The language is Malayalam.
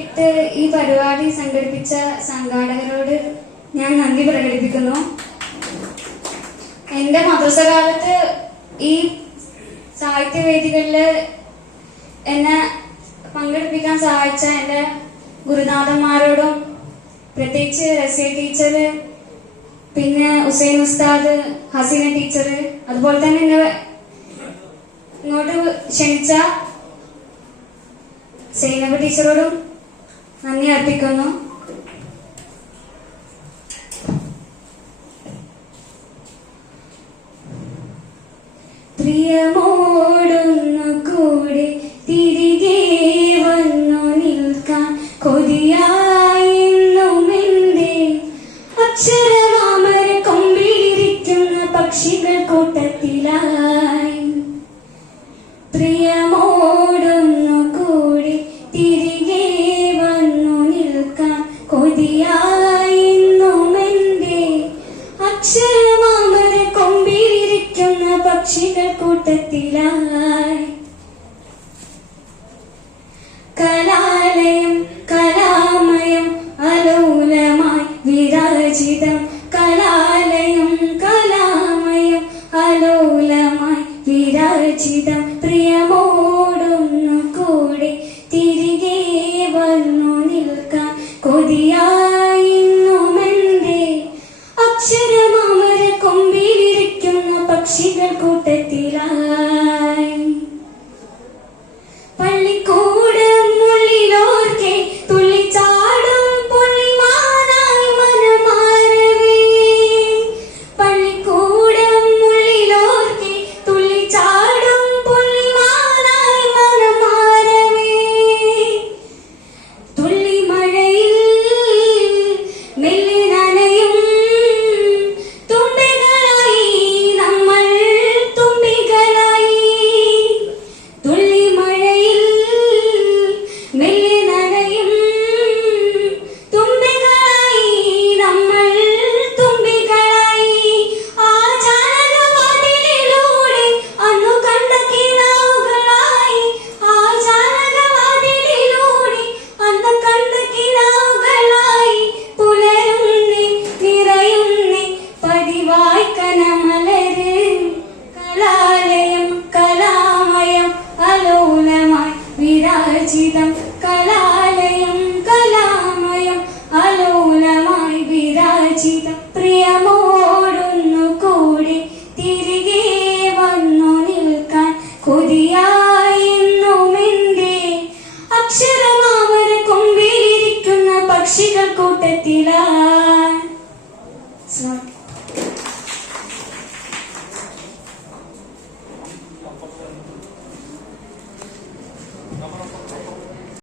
ഇട്ട് ഈ പരിപാടി സംഘടിപ്പിച്ച സംഘാടകരോട് ഞാൻ നന്ദി പ്രകടിപ്പിക്കുന്നു. എന്റെ മദ്രസ കാലത്ത് ഈ സാഹിത്യവേദികളിൽ എന്നെ പങ്കെടുപ്പിക്കാൻ സഹായിച്ച എന്റെ ഗുരുനാഥന്മാരോടും പ്രത്യേകിച്ച് റസിയ ടീച്ചർ പിന്നെ ഹുസൈൻ ഉസ്താദ് ഹസീന ടീച്ചർ അതുപോലെ തന്നെ എന്നെ ഇങ്ങോട്ട് ക്ഷണിച്ച സൈനബ ടീച്ചറോടും നന്ദി അർപ്പിക്കുന്നു. പ്രിയമോടൊന്നു കൂടി തിരികെ വന്നു നിൽക്കാൻ കൊതിയായെന്നുമെന്റെ അക്ഷരമാമര കൊമ്പിലിരിക്കുന്ന പക്ഷികൾ കൂട്ടത്തിലായി അക്ഷരമാമര കൊമ്പിലിരിക്കുന്ന പക്ഷികൾ കൂട്ടത്തിലായി. കലാലയം കലാമയം അലോലമായി വിരാജിതം. കലാലയം കലാമയം അലോലമായി വിരാജിതം. പ്രിയമോടൊന്നു കൊമ്പിലിരിക്കുന്ന പക്ഷികൾ വിരാജിതം കലാലയം കലാമയം അലോലമായി വിരാജിതം പ്രിയമോടുന്നു കൂടി. തിരികെ വന്നു നിൽക്കാൻ കൊതിയായെന്നുമെന്റെ അക്ഷരമാവര കൊമ്പിലിരിക്കുന്ന പക്ഷികൾ കൂട്ടത്തിലാ.